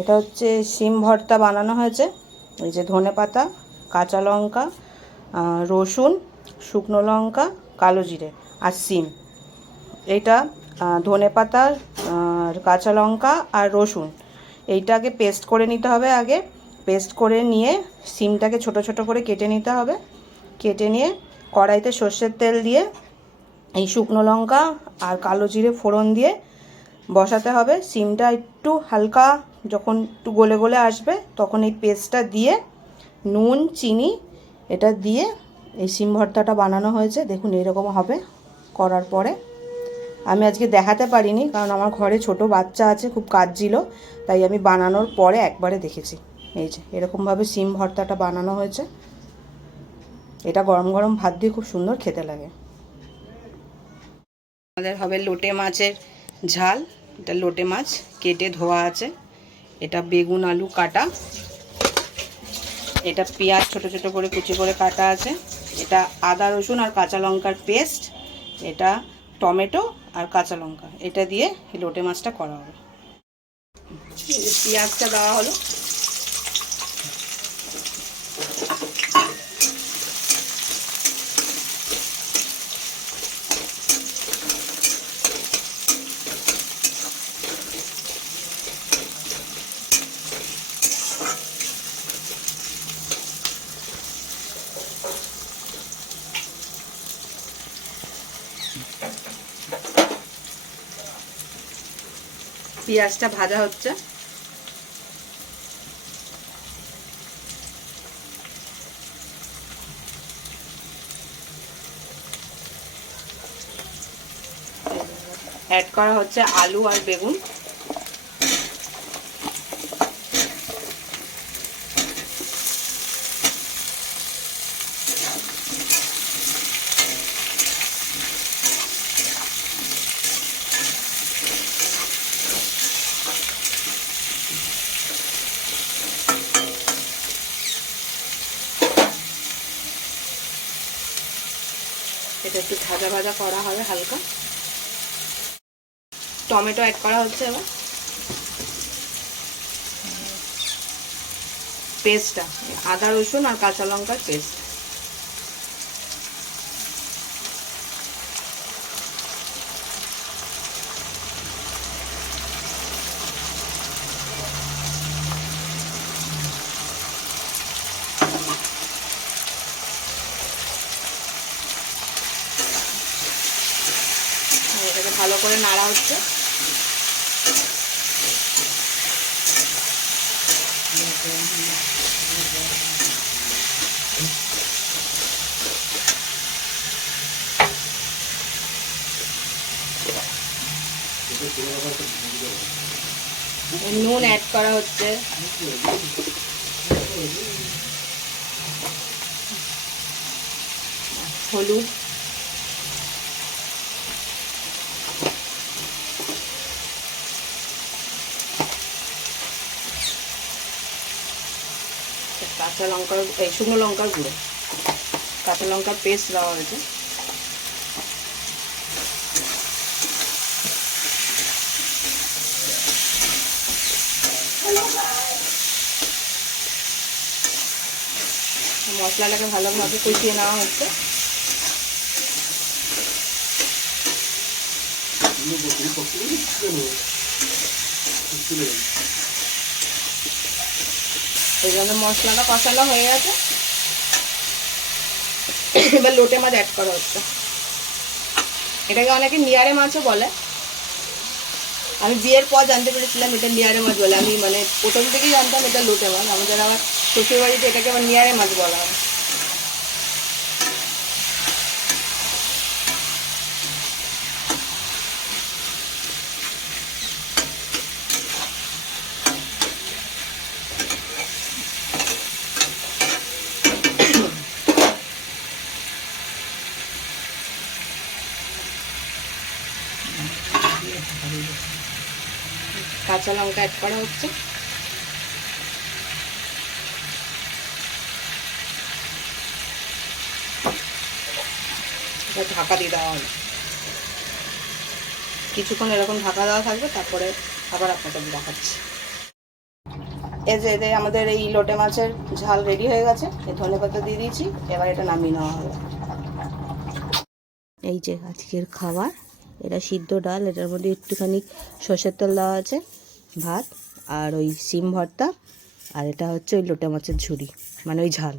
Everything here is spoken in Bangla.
এটা হচ্ছে শিম ভর্তা বানানো হয়েছে। এই যে ধনেপাতা, কাঁচা লঙ্কা, রসুন, শুকনো লঙ্কা, কালো জিরে আর শিম। এটা ধনেপাতা আর কাঁচা লঙ্কা আর রসুন এইটাকে পেস্ট করে নিতে হবে। আগে পেস্ট করে নিয়ে শিমটাকে ছোট ছোট করে কেটে নিতে হবে। কেটে নিয়ে কড়াইতে সর্ষের তেল দিয়ে এই শুকনো লঙ্কা আর কালো জিরে ফোড়ন দিয়ে বসাতে হবে। শিমটা একটু হালকা যখন একটু গলে গলে আসবে তখন এই পেস্টটা দিয়ে নুন চিনি এটা দিয়ে এই শিম ভর্তাটা বানানো হয়েছে। দেখুন এইরকম হবে করার পরে। আমি আজকে দেখাতে পারিনি কারণ আমার ঘরে ছোট বাচ্চা আছে, খুব কাঁদছিল, তাই আমি বানানোর পরে একবারে দেখেছি। এই যে এরকমভাবে শিম ভর্তাটা বানানো হয়েছে। এটা গরম গরম ভাত দিয়ে খুব সুন্দর খেতে লাগে। আমাদের হবে লোটে মাছের ঝাল। এটা লোটে মাছ কেটে ধোয়া আছে। এটা বেগুন আলু কাটা। এটা পেঁয়াজ ছোট ছোট করে কুচি করে কাটা আছে। এটা আদা রসুন আর কাঁচা লঙ্কার পেস্ট। এটা টমেটো আর কাঁচা লঙ্কা, এটা দিয়ে লোটে মাছটা করা হবে। পেঁয়াজটা দেওয়া হলো। পেঁয়াজটা ভাজা হচ্ছে। অ্যাড করা হচ্ছে আলু আর বেগুন। এটা একটু ভাজা ভাজা করা হবে হালকা। টমেটো অ্যাড করা হচ্ছে এবার। পেস্টটা আদা রসুন আর কাঁচা লঙ্কার পেস্ট। এটাকে ভালো করে নাড়া হচ্ছে। নুন অ্যাড করা হচ্ছে। হলুদ, কাঁচা লঙ্কার শুকনো লঙ্কার গুঁড়ো, কাঁচা লঙ্কার পেস্ট দেওয়া হয়েছে। মশলাটাকে ভালোভাবে কষিয়ে নেওয়া হচ্ছে। এই জন্য মশলাটা কষানো হয়ে গেছে। এবার লোটে মাছ অ্যাড করা হচ্ছে। এটাকে অনেকে নিয়ারে মাছও বলে। আমি বিয়ের পর জানতে পেরেছিলাম এটা নিয়ারে মাছ বলে। আমি মানে প্রথম থেকেই জানতাম এটা লোটে মাছ। আমাদের আবার শ্বশুরবাড়িতে এটাকে আবার নিয়ারে মাছ বলা হয়। কাঁচা লঙ্কা অ্যাড করা হচ্ছে। ঢাকা দিয়ে দেওয়া হলো। কিছুক্ষণ এরকম ঢাকা দেওয়া থাকবে, তারপরে আবার আপনাদের দেখাচ্ছি। এই যে এতে আমাদের এই লোটে মাছের ঝাল রেডি হয়ে গেছে। এই ধনেপাতা দিয়ে দিয়েছি, এবার এটা নামিয়ে নেওয়া হবে। এই যে আজকের খাবার, এটা সিদ্ধ ডাল, এটার মধ্যে একটুখানি সর্ষের তেল দেওয়া আছে, ভাত আর ওই সিম ভর্তা, আর এটা হচ্ছে ওই লোটে মাছের ঝুড়ি, মানে ওই ঝাল।